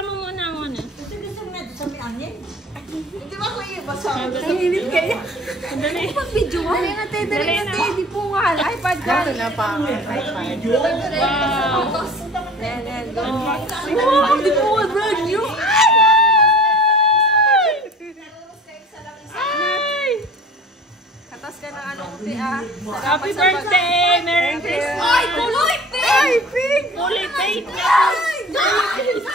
Pakita mo muna ang ano. Gusto mo na sa may angin. Hindi ba ko yung basa? Ang init kaya. Dali. Pag-video mo. Dali na tayo, dali na tayo. Di po nga. iPad ka. Ito na pa ang iPad. Wow. Yan, go. Wow, di po nga brand new. Katas ka ng anong uti ah. Happy birthday! Merry Christmas! Ay, kulay pink! Ay, pink! Kulay pink! Kulay pink!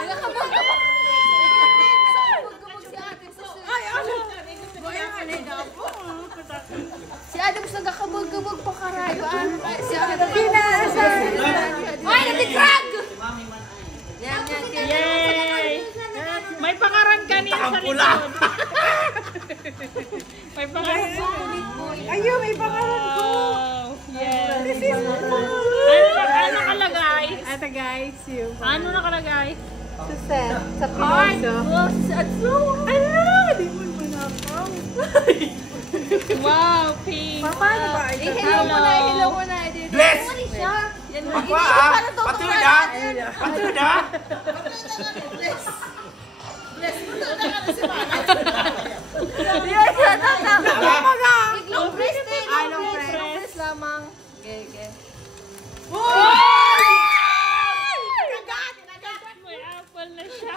Nakakabag-kabag. Ay, ano? Si Adams nagkakabag-kabag pa karayo. Si Adams. Ay, natikrag! Yan. Yay! May pangaran ka niya sa likod. May pangaran ka. Ayun, may pangalan ko. Wow! Yes! This is Ano nakalagay? Ata guys, yung Ano nakalagay? sa set, sa Pinoso. Sa Atso. Ala, di mo manakaw. Wow! Pink! Paano ba? Hello mo na. Bless! Ano siya? Yan mo. Aqua, ah! Patuda! Patuda! Yes, long press din. Long press lamang. Okay. May apple na siya.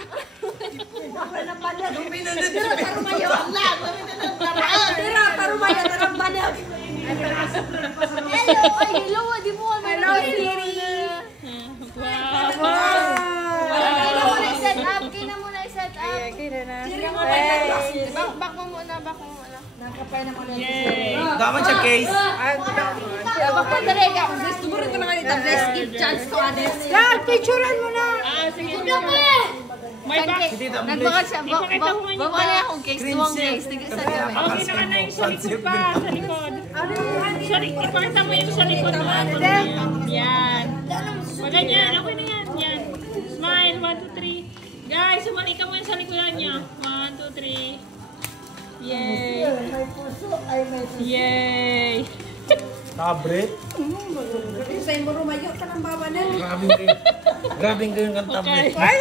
Hello, di mo kami. Hello, Siri. Wow! Kaya muna i-set up. Back mo muna. Nakapay na muna. Yay! Daman siya case. Back mo talaga. Gusto mo rin ko na kanita. Best give chance to others. Picturean mo na. Sige. May box. Nagbakan siya. Ipakita ko nga niyo. Bawa na akong case. Tuwang case. Tigil-san kami. Okay naman na yung sa likod pa. Sa likod. Ipakita mo yung sa likod mo. Yan. Maganyan. Okay na yan. Yan. Smile. 1, 2, 3. Guys, sumali ka mo yung sa likodan niya. 1, 2, 3. Yay! May puso ay may puso. Yay! Tabret. Sa'yo mo rumayo ka ng baba na. Grabing kayo ng tablet. Okay.